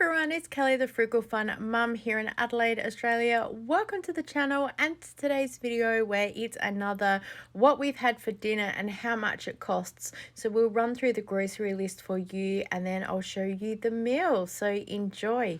everyone, it's Kelly the Frugal Fun Mum here in Adelaide, Australia. Welcome to the channel and to today's video where it's another what we've had for dinner and how much it costs. So we'll run through the grocery list for you and then I'll show you the meal. So enjoy.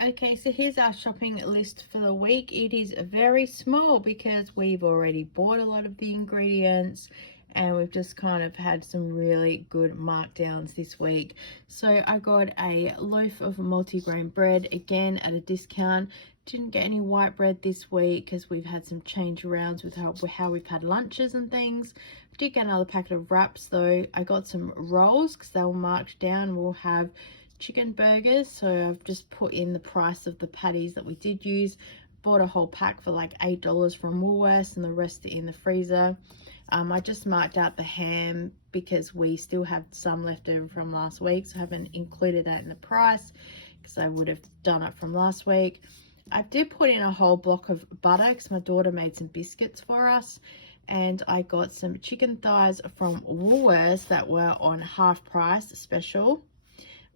Okay, so here's our shopping list for the week. It is very small because we've already bought a lot of the ingredients and we've just kind of had some really good markdowns this week. So I got a loaf of multigrain bread, again at a discount. Didn't get any white bread this week because we've had some change arounds with how we've had lunches and things. I did get another packet of wraps though. I got some rolls because they were marked down. We'll have chicken burgers, so I've just put in the price of the patties that we did use. Bought a whole pack for like $8 from Woolworths and the rest in the freezer. I just marked out the ham because we still have some left over from last week, so I haven't included that in the price because I would have done it from last week. I did put in a whole block of butter because my daughter made some biscuits for us, and I got some chicken thighs from Woolworths that were on half price special.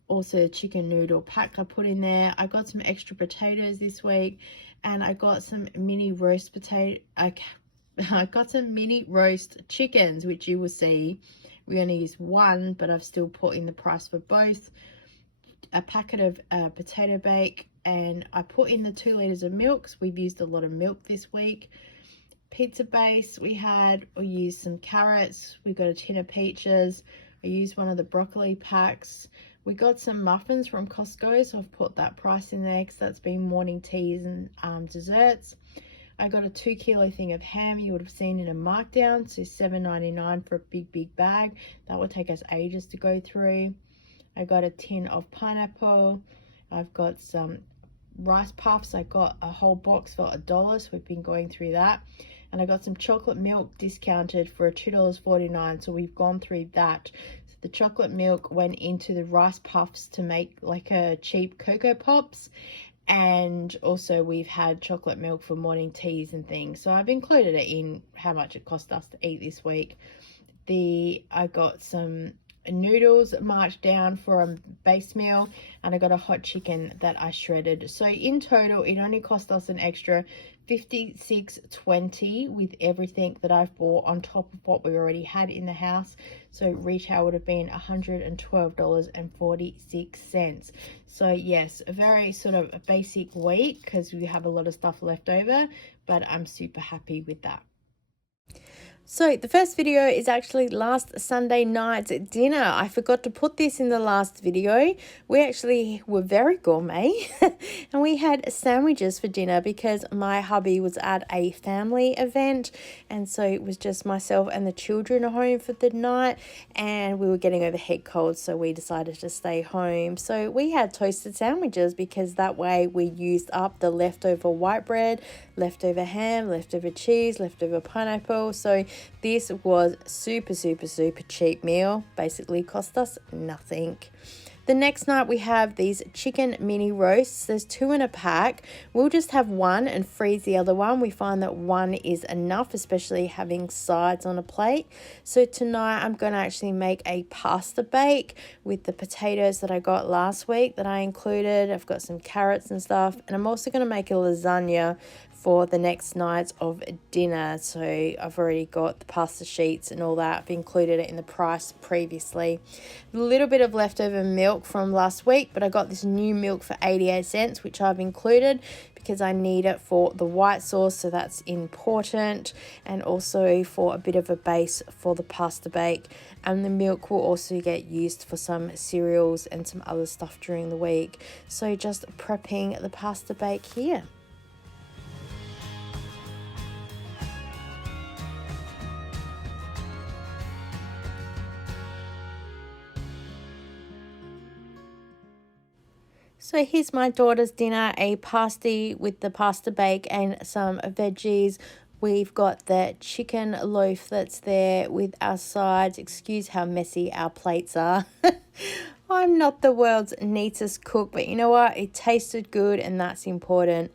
Also a chicken noodle pack I put in there. I got some extra potatoes this week, and I got some mini roast potato. I got some mini roast chickens, which you will see. We only use one, but I've still put in the price for both. A packet of potato bake, and I put in the 2 liters of milk. So we've used a lot of milk this week. Pizza base we used some carrots. We got a tin of peaches. I used one of the broccoli packs. We got some muffins from Costco, so I've put that price in there because that's been morning teas and desserts. I got a 2 kilo thing of ham you would have seen in a markdown, so $7.99 for a big bag. That would take us ages to go through. I got a tin of pineapple. I've got some rice puffs. I got a whole box for $1, so we've been going through that. And I got some chocolate milk discounted for $2.49, so we've gone through that. So the chocolate milk went into the rice puffs to make like a cheap Cocoa Pops, and also we've had chocolate milk for morning teas and things, so I've included it in how much it cost us to eat this week. I got some noodles marked down for a base meal, and I got a hot chicken that I shredded. So in total it only cost us an extra $56.20 with everything that I've bought on top of what we already had in the house. So retail would have been $112.46. So yes, a very sort of a basic week because we have a lot of stuff left over, but I'm super happy with that. So the first video is actually last Sunday night's dinner. I forgot to put this in the last video. We actually were very gourmet and we had sandwiches for dinner because my hubby was at a family event, and so it was just myself and the children home for the night, and we were getting over head colds, so we decided to stay home. So we had toasted sandwiches because that way we used up the leftover white bread, leftover ham, leftover cheese, leftover pineapple. So this was super cheap meal. Basically cost us nothing. The next night we have these chicken mini roasts. There's 2 in a pack. We'll just have one and freeze the other one. We find that one is enough, especially having sides on a plate. So tonight I'm going to actually make a pasta bake with the potatoes that I got last week that I included. I've got some carrots and stuff, and I'm also going to make a lasagna for the next night of dinner. So I've already got the pasta sheets and all that. I've included it in the price previously. A little bit of leftover milk from last week, but I got this new milk for 88 cents, which I've included because I need it for the white sauce, so that's important, and also for a bit of a base for the pasta bake. And the milk will also get used for some cereals and some other stuff during the week. So just prepping the pasta bake here. So here's my daughter's dinner, a pasty with the pasta bake and some veggies. We've got the chicken loaf that's there with our sides. Excuse how messy our plates are. I'm not the world's neatest cook, but you know what? It tasted good and that's important.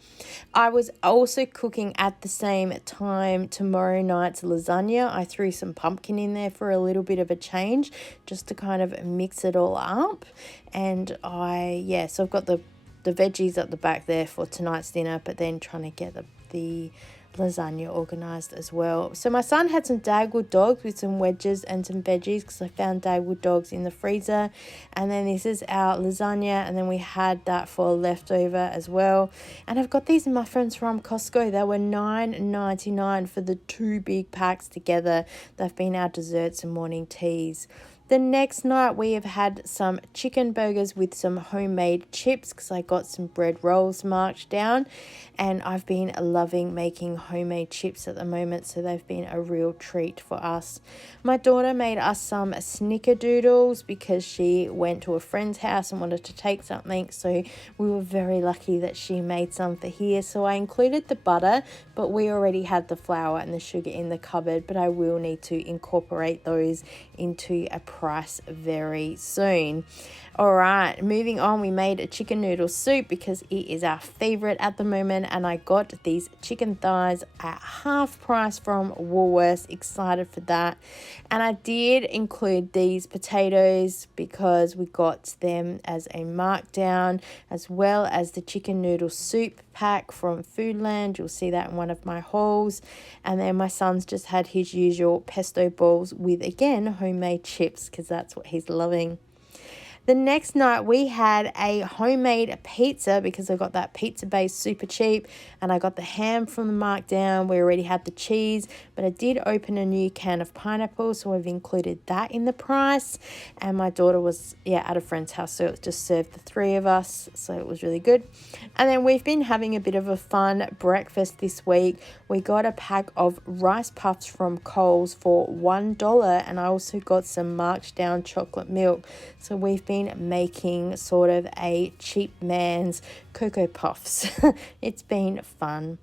I was also cooking at the same time tomorrow night's lasagna. I threw some pumpkin in there for a little bit of a change just to kind of mix it all up. And so I've got the veggies at the back there for tonight's dinner, but then trying to get the lasagna organized as well. So my son had some Dagwood dogs with some wedges and some veggies because I found Dagwood dogs in the freezer. And then this is our lasagna, and then we had that for leftover as well. And I've got these muffins from Costco. They were $9.99 for the 2 big packs together. They've been our desserts and morning teas. The next night we have had some chicken burgers with some homemade chips because I got some bread rolls marked down, and I've been loving making homemade chips at the moment, so they've been a real treat for us. My daughter made us some snickerdoodles because she went to a friend's house and wanted to take something, so we were very lucky that she made some for here. So I included the butter, but we already had the flour and the sugar in the cupboard, but I will need to incorporate those into a price very soon. All right, moving on, we made a chicken noodle soup because it is our favorite at the moment, and I got these chicken thighs at half price from Woolworths. Excited for that. And I did include these potatoes because we got them as a markdown, as well as the chicken noodle soup pack from Foodland. You'll see that in one of my hauls. And then my son's just had his usual pesto balls with, again, homemade chips because that's what he's loving. The next night we had a homemade pizza because I got that pizza base super cheap, and I got the ham from the markdown. We already had the cheese, but I did open a new can of pineapple, so I've included that in the price. And my daughter was at a friend's house, so it just served the 3 of us, so it was really good. And then we've been having a bit of a fun breakfast this week. We got a pack of rice puffs from Coles for $1, and I also got some marked down chocolate milk. So we've been making sort of a cheap man's Cocoa Puffs. It's been fun.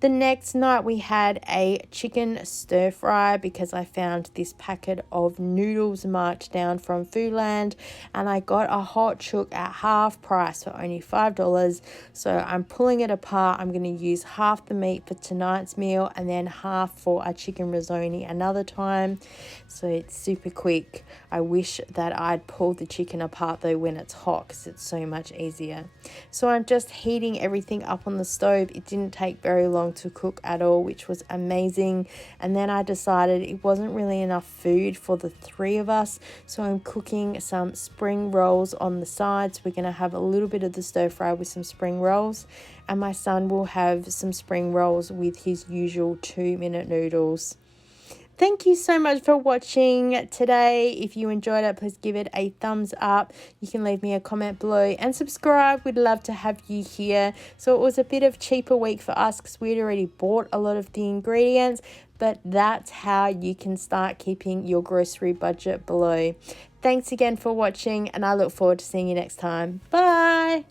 The next night we had a chicken stir fry because I found this packet of noodles marked down from Foodland, and I got a hot chook at half price for only $5. So I'm pulling it apart. I'm going to use half the meat for tonight's meal and then half for a chicken risotto another time. So it's super quick. I wish that I'd pulled the chicken apart though when it's hot because it's so much easier. So I'm just heating everything up on the stove. It didn't take very long to cook at all, which was amazing. And then I decided it wasn't really enough food for the 3 of us, so I'm cooking some spring rolls on the sides. We're going to have a little bit of the stir fry with some spring rolls, and my son will have some spring rolls with his usual 2-minute noodles. Thank you so much for watching today. If you enjoyed it, please give it a thumbs up. You can leave me a comment below and subscribe. We'd love to have you here. So it was a bit of cheaper week for us because we'd already bought a lot of the ingredients, but that's how you can start keeping your grocery budget below. Thanks again for watching, and I look forward to seeing you next time. Bye.